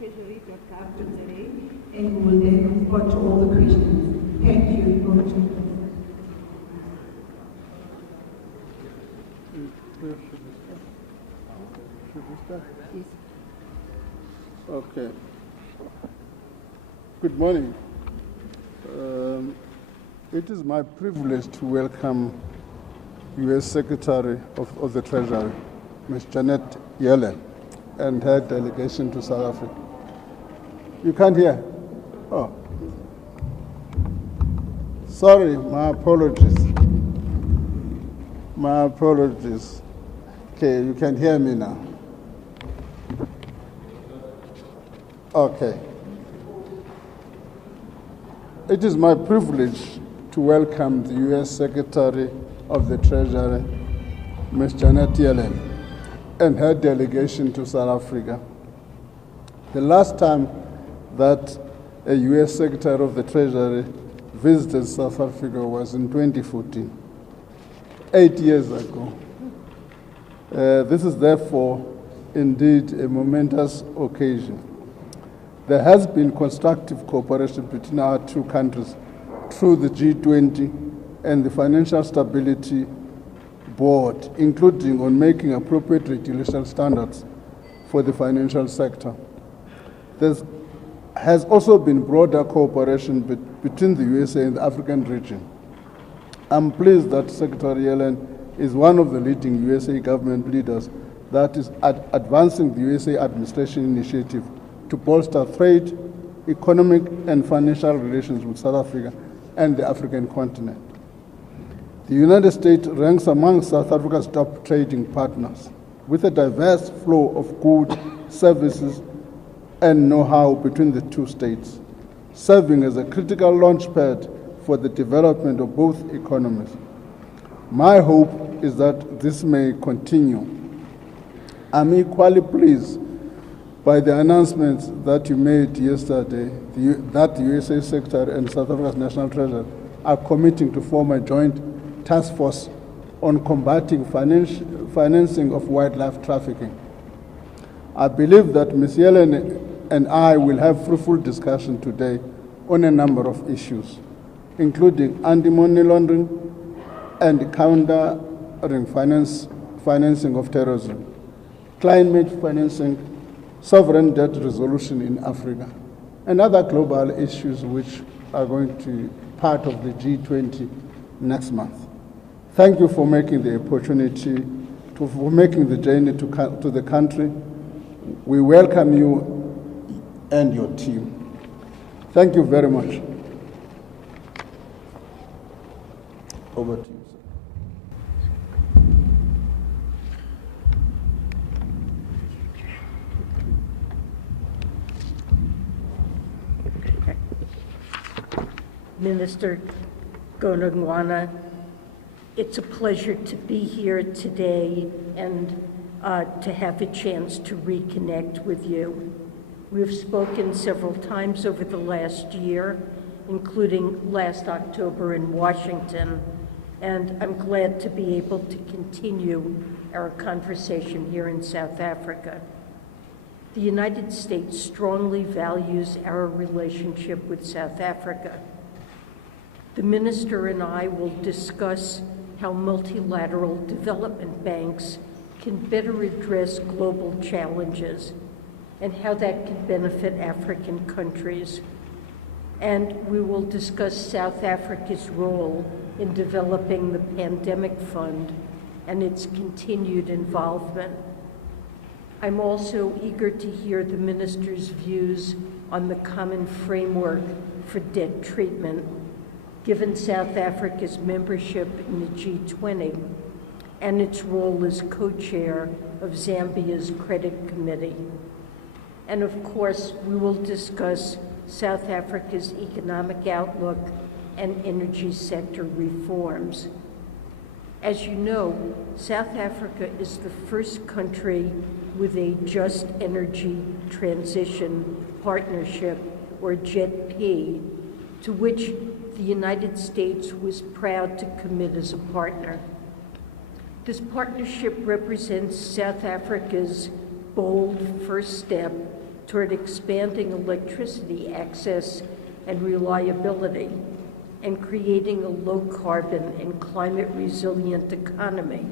treasury.gov.za, and we will then respond to all the questions. Thank you. Over to you. Okay. Good morning. It is my privilege to welcome U.S. Secretary of the Treasury, Ms. Janet Yellen, and her delegation to South Africa. You can't hear? Oh. Sorry, my apologies. My apologies. Okay, you can hear me now. Okay. It is my privilege to welcome the U.S. Secretary of the Treasury, Ms. Janet Yellen, and her delegation to South Africa. The last time that a U.S. Secretary of the Treasury visited South Africa was in 2014, 8 years ago. This is therefore indeed a momentous occasion. There has been constructive cooperation between our two countries through the G20 and the Financial Stability Board, including on making appropriate regulatory standards for the financial sector. There has also been broader cooperation between the USA and the African region. I'm pleased that Secretary Yellen is one of the leading USA government leaders that is advancing the USA administration initiative to bolster trade, economic, and financial relations with South Africa and the African continent. The United States ranks among South Africa's top trading partners, with a diverse flow of goods, services, and know-how between the two states, serving as a critical launchpad for the development of both economies. My hope is that this may continue. I'm equally pleased by the announcements that you made yesterday, that the USA Secretary and South Africa's National Treasury are committing to form a joint task force on combating financing of wildlife trafficking. I believe that Ms. Yellen and I will have fruitful discussion today on a number of issues, including anti-money laundering and countering financing of terrorism, climate financing, sovereign debt resolution in Africa, and other global issues which are going to be part of the G20 next month. Thank you for making the opportunity, for making the journey to the country. We welcome you and your team. Thank you very much. Over to you. Minister Godongwana, it's a pleasure to be here today and to have a chance to reconnect with you. We've spoken several times over the last year, including last October in Washington, and I'm glad to be able to continue our conversation here in South Africa. The United States strongly values our relationship with South Africa. The minister and I will discuss how multilateral development banks can better address global challenges and how that can benefit African countries. And we will discuss South Africa's role in developing the pandemic fund and its continued involvement. I'm also eager to hear the minister's views on the common framework for debt treatment, given South Africa's membership in the G20 and its role as co-chair of Zambia's credit committee. And of course, we will discuss South Africa's economic outlook and energy sector reforms. As you know, South Africa is the first country with a Just Energy Transition Partnership, or JETP, to which the United States was proud to commit as a partner. This partnership represents South Africa's bold first step toward expanding electricity access and reliability and creating a low-carbon and climate-resilient economy,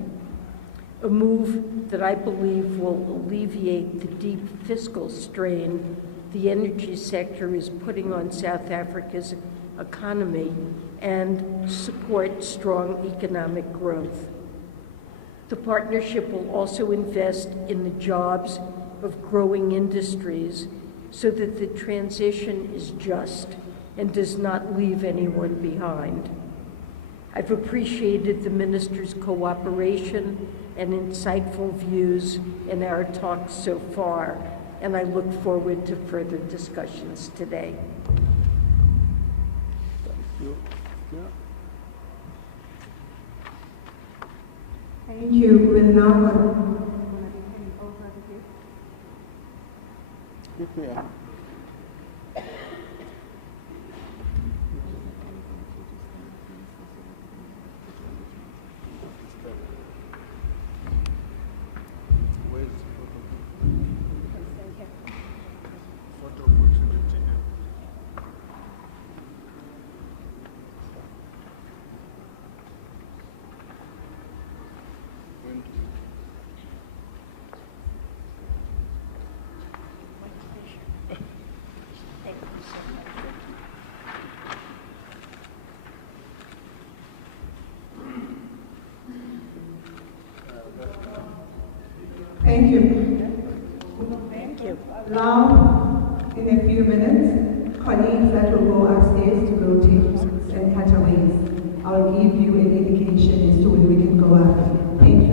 a move that I believe will alleviate the deep fiscal strain the energy sector is putting on South Africa's economy and support strong economic growth. The partnership will also invest in the jobs of growing industries so that the transition is just and does not leave anyone behind. I've appreciated the Minister's cooperation and insightful views in our talks so far, and I look forward to further discussions today. Thank you. Yeah. Thank you. We'll now Yeah. Thank you. Thank you. Now, in a few minutes, colleagues that will go upstairs to go take and cutaways. I'll give you an indication as to when we can go up. Thank you.